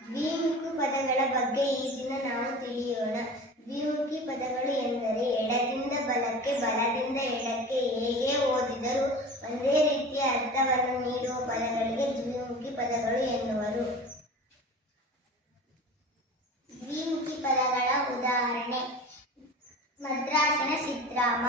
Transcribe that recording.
ದ್ವಿಮುಖಿ ಪದಗಳ ಬಗ್ಗೆ ಈ ದಿನ ನಾವು ತಿಳಿಯೋಣ. ದ್ವಿಮುಖಿ ಪದಗಳು ಎಂದರೆ ಎಡದಿಂದ ಬಲಕ್ಕೆ, ಬಲದಿಂದ ಎಡಕ್ಕೆ ಹೇಗೆ ಓದಿದರೂ ಒಂದೇ ರೀತಿಯ ಅರ್ಥವನ್ನು ನೀಡುವ ಪದಗಳಿಗೆ ದ್ವಿಮುಖಿ ಪದಗಳು ಎನ್ನುವರು. ದ್ವಿಮುಖಿ ಪದಗಳ ಉದಾಹರಣೆ: ಮದ್ರಾಸಿನ ಸಿದ್ರಾಮ,